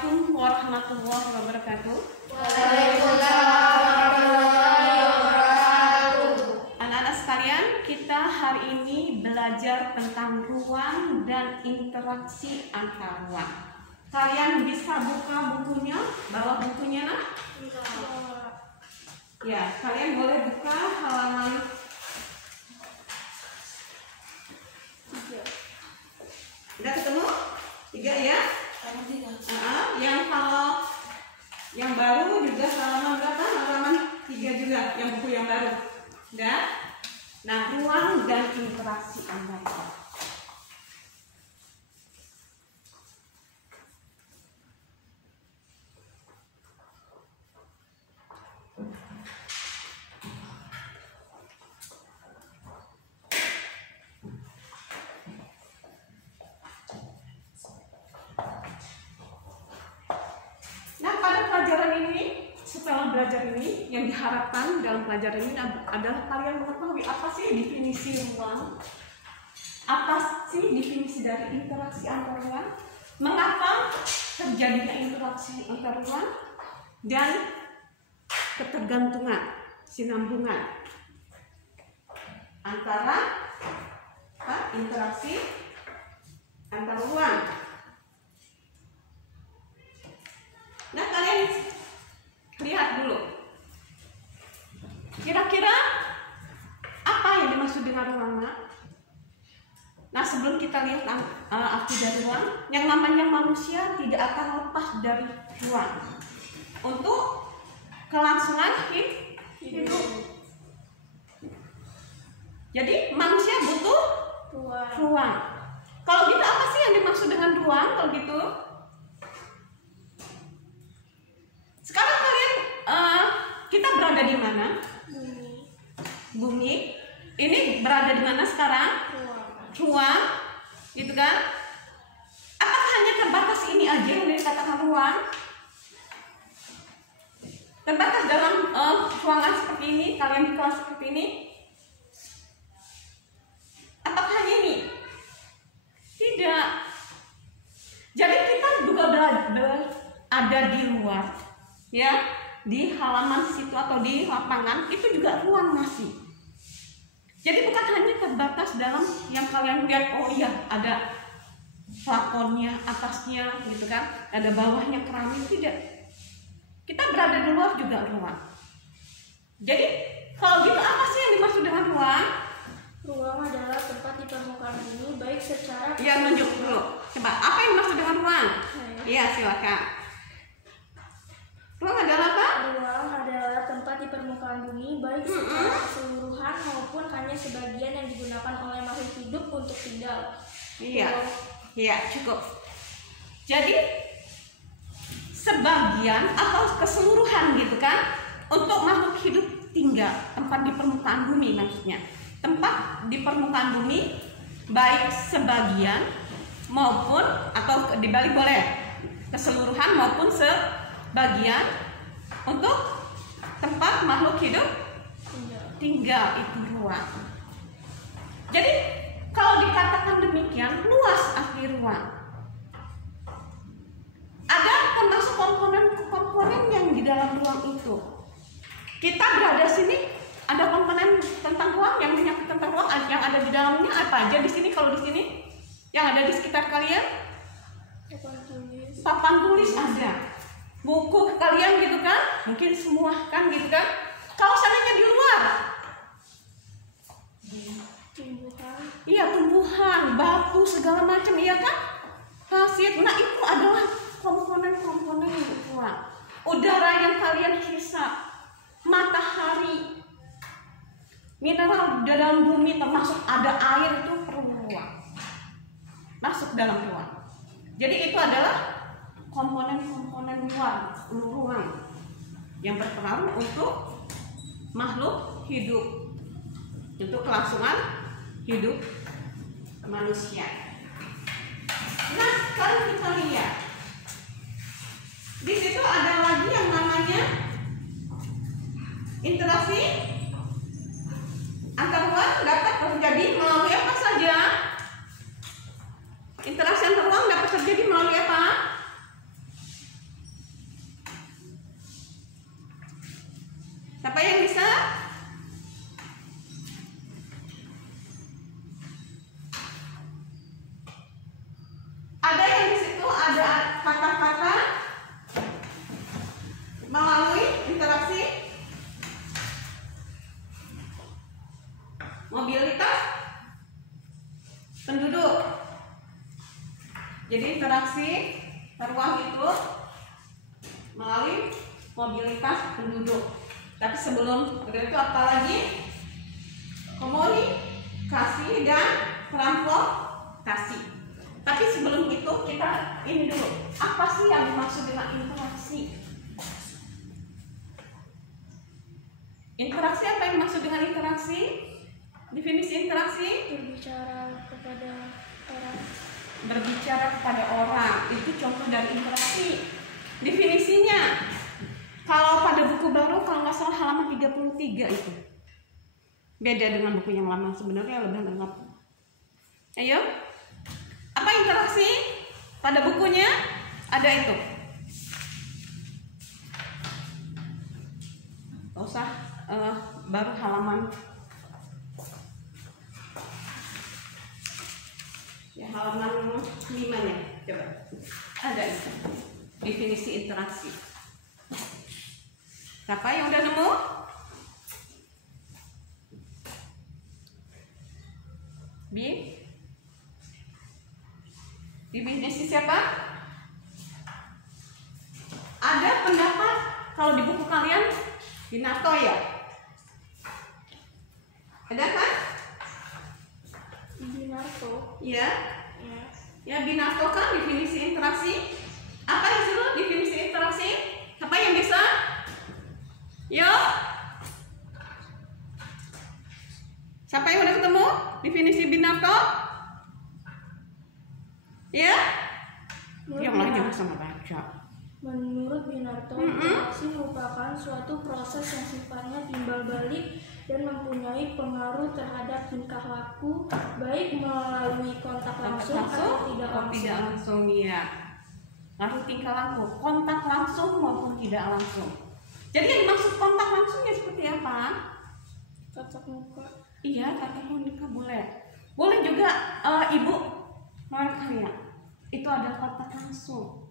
Assalamualaikum warahmatullahi wabarakatuh. Waalaikumsalam warahmatullahi wabarakatuh. Anak-anak sekalian, kita hari ini belajar tentang ruang dan interaksi antar ruang. Kalian bisa buka bukunya, bawa bukunya nah? Ya, kalian boleh buka halaman 3. Udah ketemu? 3 ya? Yang kalau yang baru juga halaman berapa? Halaman 3 juga, yang buku yang baru. Udah? Nah, ruang dan interaksi antar ruang. Setelah belajar ini, yang diharapkan dalam pelajaran ini adalah kalian mengetahui apa sih definisi ruang, apa sih definisi dari interaksi antar ruang, mengapa terjadinya interaksi antar ruang, dan ketergantungan, sinambungan antara interaksi antar ruang. Nah, kalian lihat dulu, kira-kira apa yang dimaksud dengan ruang? Nah, sebelum kita lihat arti dari ruang, yang namanya manusia tidak akan lepas dari ruang untuk kelangsungan hidup. Jadi manusia butuh ruang. Kalau gitu apa sih yang dimaksud dengan ruang? Kalau gitu, sekarang kalian kita berada di mana? Bumi. Ini berada di mana sekarang? Ruang. Gitu kan? Apakah hanya terbatas ini aja yang dikatakan ruang? Terbatas dalam ruangan seperti ini, kalian di kelas seperti ini? Apakah hanya ini? Tidak. Jadi kita juga ada di luar, ya, di halaman situ atau di lapangan itu juga ruang masih. Jadi bukan hanya terbatas dalam yang kalian lihat, oh iya ada plafonnya, atasnya gitu kan, ada bawahnya keramik, tidak. Kita berada di luar juga ruang. Jadi kalau gitu apa sih yang dimaksud dengan ruang? Ruang adalah tempat di permukaan bumi baik secara ya, nunjuk dulu. Coba apa yang dimaksud dengan ruang? Iya, silakan. Ruang adalah apa? Ruang adalah tempat di permukaan bumi baik secara keseluruhan maupun hanya sebagian yang digunakan oleh makhluk hidup untuk tinggal. Iya, iya, cukup. Jadi sebagian atau keseluruhan gitu kan untuk makhluk hidup tinggal, tempat di permukaan bumi maksudnya. Tempat di permukaan bumi baik sebagian maupun atau dibalik boleh keseluruhan maupun sebagian untuk tempat makhluk hidup tinggal, itu ruang. Jadi kalau dikatakan demikian, luas arti ruang. Ada termasuk komponen-komponen yang di dalam ruang itu. Kita berada sini, ada komponen tentang ruang yang menyangkut tentang ruang, yang ada di dalamnya apa aja di sini? Kalau di sini yang ada di sekitar kalian, papan tulis ada, buku kalian gitu kan, mungkin semua kan gitu kan. Kalau seandainya di luar, iya, tumbuhan, batu segala macam, iya kan, pasir. Nah, itu adalah komponen-komponen ruang. Udara yang kalian hisap, matahari, mineral di dalam bumi, termasuk ada air, itu perlu ruang, masuk dalam ruang. Jadi itu adalah komponen-komponen ruang yang berpengaruh untuk makhluk hidup, untuk kelangsungan hidup manusia. Nah, sekarang kita lihat di situ ada lagi yang namanya interaksi antar ruang dapat terjadi melalui apa saja? Interaksi antar ruang dapat terjadi melalui apa? Jadi interaksi ruang itu melalui mobilitas penduduk. Tapi sebelum itu apa lagi? Komunikasi dan transportasi. Tapi sebelum itu kita ini dulu. Apa sih yang dimaksud dengan interaksi? Interaksi, apa yang dimaksud dengan interaksi? Definisi interaksi? Berbicara kepada orang. Berbicara kepada orang. Itu contoh dari interaksi. Definisinya, kalau pada buku baru, kalau nggak salah halaman 33 itu. Beda dengan buku yang lama, sebenarnya lebih lengkap. Ayo, apa interaksi? Pada bukunya ada itu. Gak usah, baru halaman ya, halaman 5 ya, coba. Ada itu. Definisi interaksi. Siapa yang udah nemu? Definisi siapa? Ada pendapat kalau di buku kalian Binato ya? Ada kan? Binato. Ya. Ya. Ya, Binato kan definisi interaksi. Apa itu definisi interaksi? Siapa yang bisa? Yuk. Siapa yang udah ketemu definisi Binato? Ya? Yang lain juga sama baca. Menurut Binato, interaksi merupakan suatu proses yang sifatnya timbal balik dan mempunyai pengaruh terhadap tingkah laku, baik melalui kontak langsung atau tidak langsung. Ya. Lalu tingkah laku, kontak langsung maupun tidak langsung. Jadi yang dimaksud kontak langsungnya seperti apa? Tatap muka. Iya, tatap muka boleh. Boleh juga ibu merawat karya. Itu ada kontak langsung.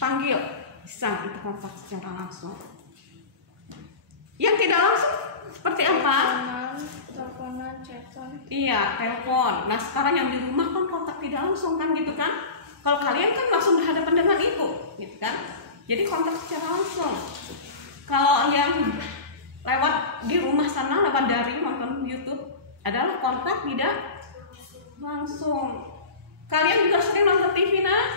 Panggil, bisa itu kontak secara langsung. Yang tidak langsung seperti apa? Teleponan, chatan. Iya, telepon. Nah sekarang yang di rumah kan kontak tidak langsung kan gitu kan? Kalau kalian kan langsung berhadapan dengan ibu, gitu kan? Jadi kontak secara langsung. Kalau yang lewat di rumah sana, lewat daring nonton YouTube, adalah kontak tidak langsung. Kalian juga sering nonton TV nah?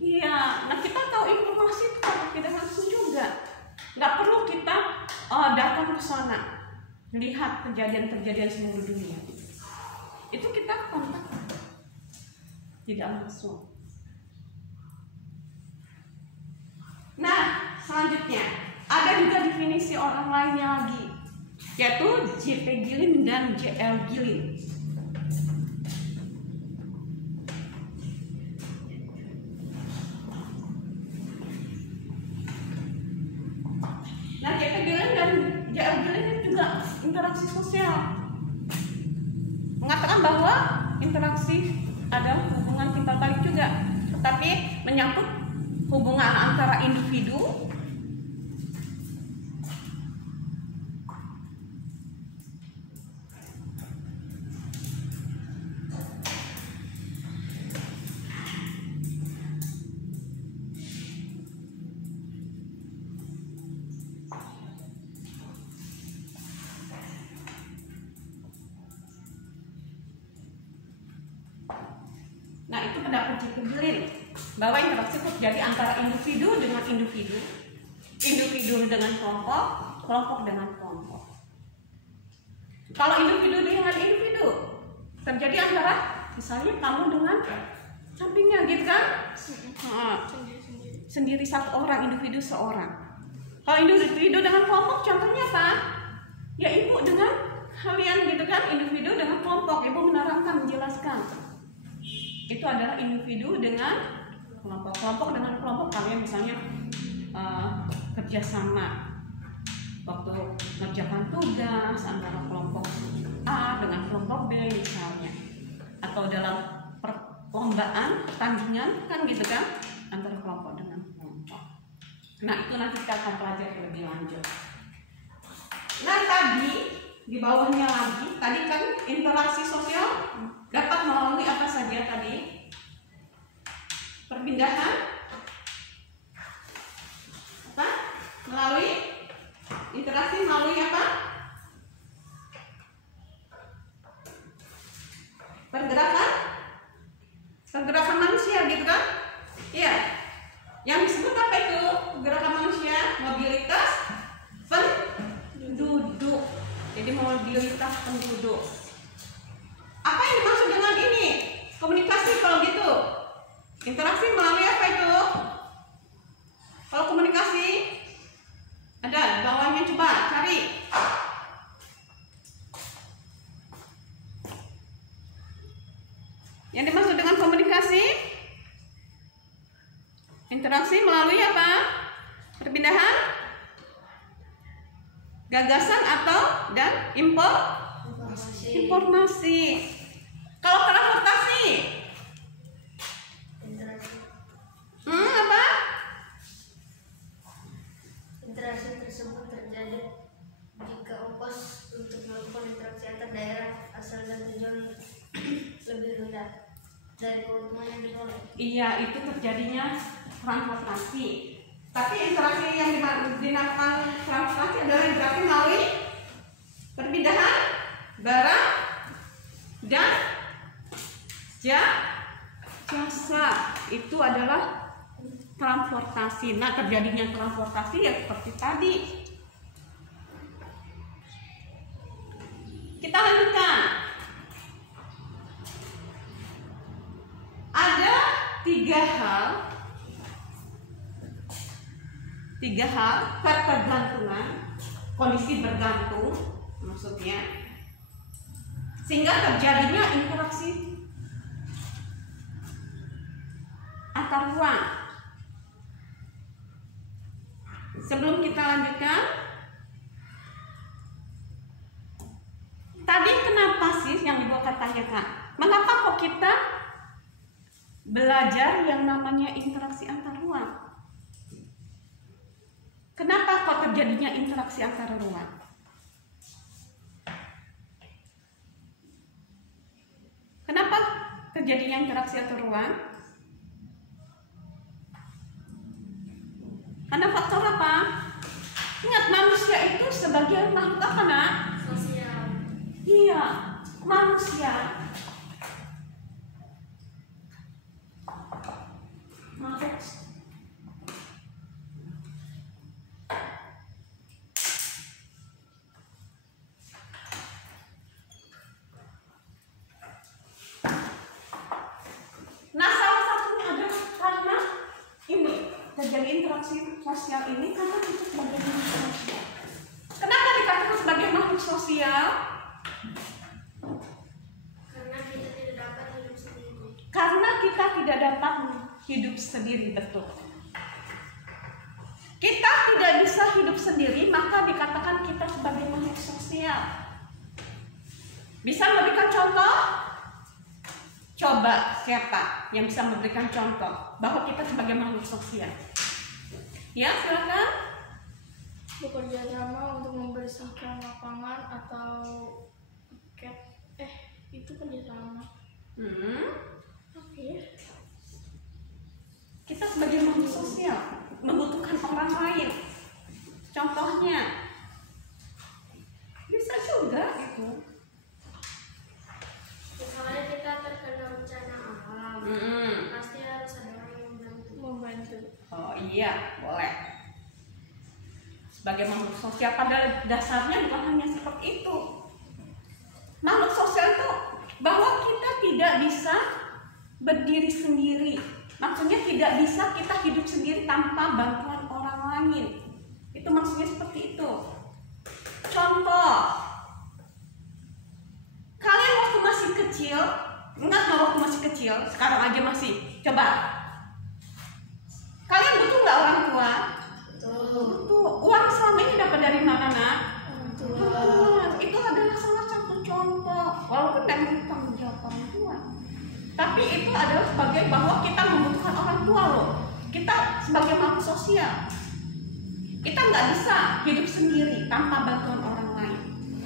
Iya. Nah kita tahu informasi itu kontak tidak langsung juga. Nggak perlu kita datang ke sana, lihat kejadian-kejadian seluruh dunia. Itu kita kontak tidak langsung. Nah, selanjutnya ada juga definisi orang lainnya lagi, yaitu J.P. Gillin dan J.L. Gillin. Nah, J.P. Gillin dan J.L. Gillin ini juga interaksi sosial, mengatakan bahwa interaksi adalah hubungan timbal balik juga, tetapi menyangkut hubungan antara individu Nah, itu pendapat J.P. Gillin bahwa interaksi itu terjadi antara individu dengan individu, individu dengan kelompok, kelompok dengan kelompok. Kalau individu dengan individu terjadi antara misalnya kamu dengan sampingnya gitu kan? Sendiri satu orang, individu seorang. Kalau individu dengan kelompok contohnya apa? Ya ibu dengan kalian gitu kan, individu dengan kelompok. Ibu menerangkan, menjelaskan. Itu adalah individu dengan kelompok. Kelompok dengan kelompok, kalian misalnya kerjasama waktu mengerjakan tugas antara kelompok A dengan kelompok B misalnya, atau dalam perlombaan pertandingan kan gitu kan, antara kelompok dengan kelompok. Nah itu nanti kita akan pelajari lebih lanjut. Nah tadi di bawahnya lagi, tadi kan interaksi sosial dapat melalui apa saja tadi? Perpindahan apa? Melalui interaksi melalui apa? Pergerakan manusia gitu kan? Iya. Yang disebut apa itu? Pergerakan manusia, mobilitas penduduk. Jadi mobilitas penduduk. Apa yang dimaksud dengan ini? Komunikasi kalau gitu. Interaksi melalui apa itu? Kalau komunikasi ada bawahnya, coba cari. Yang dimaksud dengan komunikasi, interaksi melalui apa? Perpindahan gagasan atau dan informasi. Kalau transportasi, apa? Interaksi tersebut terjadi jika ongkos untuk melakukan interaksi antar daerah asal dan tujuan lebih rendah dari keuntungan yang diperoleh. Iya, itu terjadinya transportasi. Tapi interaksi yang dinamakan transportasi adalah interaksi melalui perpindahan barang dan jasa. Itu adalah transportasi. Nah, terjadinya transportasi ya seperti tadi. Kita lanjutkan. Ada tiga hal ketergantungan, kondisi bergantung maksudnya, sehingga terjadinya interaksi antar ruang. Sebelum kita lanjutkan, tadi kenapa sih yang Ibu akan tanyakan? Mengapa kok kita belajar yang namanya interaksi antar ruang? Kenapa kok terjadinya interaksi antar ruang? Kenapa terjadinya interaksi antar ruang? Karena faktor apa? Ingat, manusia itu sebagai makhluk apa, Nak? Sosial. Iya, manusia. Makhluk terjadi interaksi sosial ini karena kita sebagai makhluk sosial. Kenapa dikatakan sebagai makhluk sosial? Karena kita tidak dapat hidup sendiri. Karena kita tidak dapat hidup sendiri, betul. Kita tidak bisa hidup sendiri, maka dikatakan kita sebagai makhluk sosial. Bisa memberikan contoh? Coba siapa yang bisa memberikan contoh bahwa kita sebagai makhluk sosial? Ya, silakan. Bekerja sama untuk membersihkan lapangan atau itu kerja sama. Oke. Kita sebagai makhluk sosial membutuhkan orang lain. Contohnya bisa juga itu. Misalnya kita terkena bencana alam, pasti harus ada orang yang membantu. Oh iya, boleh. Sebagai makhluk sosial pada dasarnya bukan hanya seperti itu. Makhluk sosial itu bahwa kita tidak bisa berdiri sendiri. Maksudnya tidak bisa kita hidup sendiri tanpa bantuan orang lain. Itu maksudnya seperti itu. Contoh, kalian waktu masih kecil, ingat nggak waktu masih kecil, sekarang aja masih, coba. Kalian butuh nggak orang tua? Butuh. Uang selama ini dapat dari mana, Nak? Itu adalah salah satu contoh. Walaupun memang tanggung jawab orang tua, tapi itu adalah sebagai bahwa kita membutuhkan orang tua loh. Kita sebagai makhluk sosial, kita nggak bisa hidup sendiri tanpa bantuan orang lain.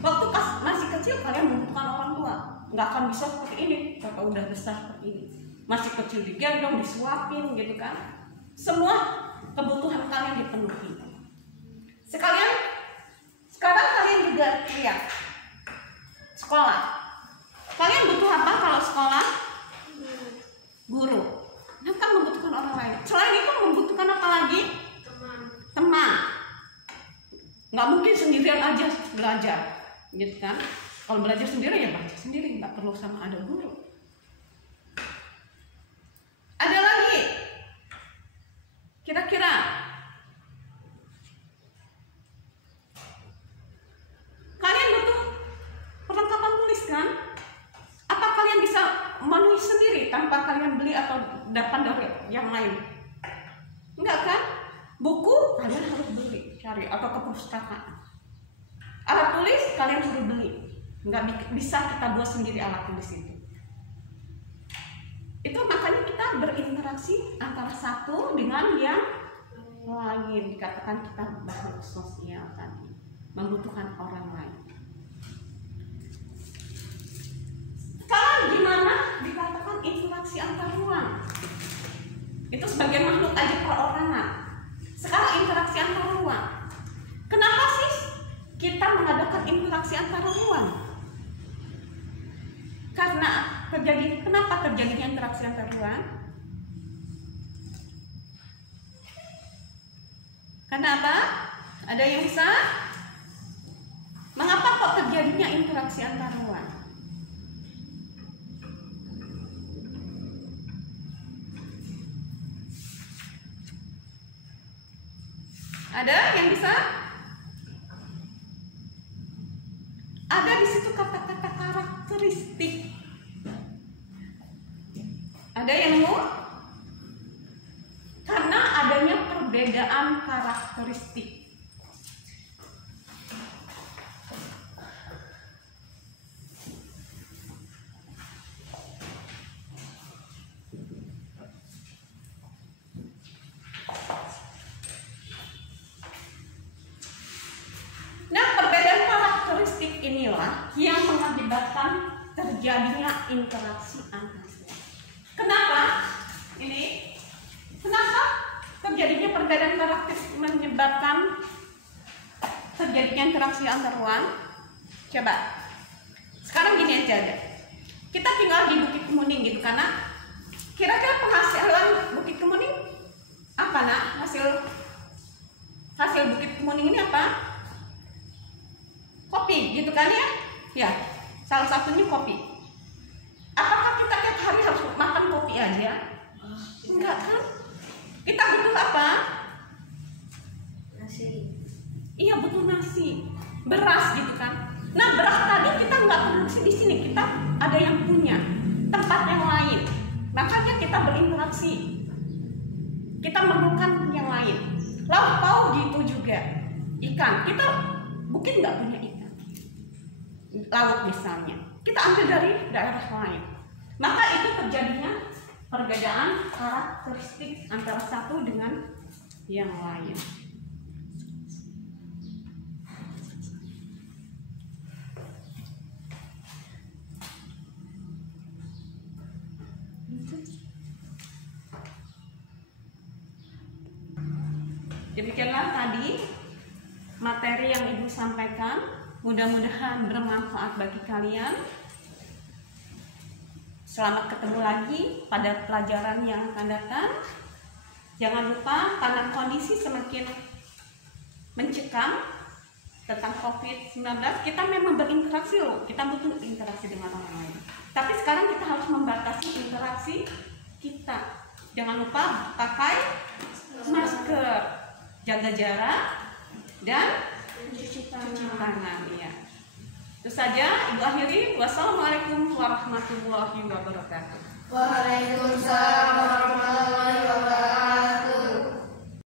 Waktu pas masih kecil kalian membutuhkan orang tua, nggak akan bisa seperti ini kalau udah besar seperti ini. masih kecil digendong, disuapin gitu kan. Semua kebutuhan kalian dipenuhi. Sekarang kalian juga lihat sekolah. Kalian butuh apa kalau sekolah? Guru. Nah, kan membutuhkan orang lain. Selain itu membutuhkan apa lagi? Teman. Nggak mungkin sendirian aja belajar, gitu kan? Kalau belajar sendiri ya baca sendiri, nggak perlu sama ada guru. Ada lagi? Kira-kira kalian butuh perlengkapan tulis kan? Apa kalian bisa menulis sendiri tanpa kalian beli atau dapat dari yang lain? Enggak kan? Buku kalian harus beli, cari atau ke perpustakaan. Alat tulis kalian harus beli. Nggak bisa kita buat sendiri alat tulis itu. Itu makanya kita berinteraksi antara satu dengan yang lain. Dikatakan kita makhluk sosial tadi, membutuhkan orang lain. Sekarang gimana dikatakan interaksi antar ruang? Itu sebagai makhluk aja perorangan. Sekarang interaksi antar ruang. Kenapa sih kita mengadakan interaksi antar ruang? Kenapa terjadinya interaksi antar ruang? Kenapa? Ada yang bisa? Mengapa kok terjadinya interaksi antar ruang? Ada yang bisa? Ada di situ kata-kata karakteristik. Ada yang mau? Karena adanya perbedaan karakteristik. Nah, perbedaan karakteristik inilah yang mengakibatkan terjadinya interaksi antar ruang. Kenapa? Kenapa terjadinya perbedaan karakteristik menyebabkan terjadinya interaksi antar ruang? Coba. Sekarang gini aja deh. Kita tinggal di Bukit Kemuning gitu, karena kira-kira penghasilan Bukit Kemuning apa, nak? Hasil Bukit Kemuning ini apa? Kopi gitu kan ya? Ya, salah satunya kopi. Apakah kita tiap hari harus makan kopi aja? Enggak kan? Kita butuh apa? Nasi. Iya, butuh nasi, beras gitu kan. Nah, beras tadi kita nggak produksi di sini, kita ada yang punya tempat yang lain. Makanya kita berinteraksi. Kita memerlukan yang lain. Laut pauk gitu juga. Ikan, kita mungkin nggak punya ikan. Laut misalnya, kita ambil dari daerah lain. Maka itu terjadinya perbedaan karakteristik antara satu dengan yang lain. Demikianlah tadi materi yang Ibu sampaikan. Mudah-mudahan bermanfaat bagi kalian. Selamat ketemu lagi pada pelajaran yang akan datang. Jangan lupa, karena kondisi semakin mencekam tentang COVID-19, kita memang berinteraksi loh. Kita butuh interaksi dengan orang lain. Tapi sekarang kita harus membatasi interaksi kita. Jangan lupa pakai masker, jaga jarak, dan cuci tangan. Ya. Itu saja Ibu akhiri. Wassalamualaikum warahmatullahi wabarakatuh. Waalaikumsalam warahmatullahi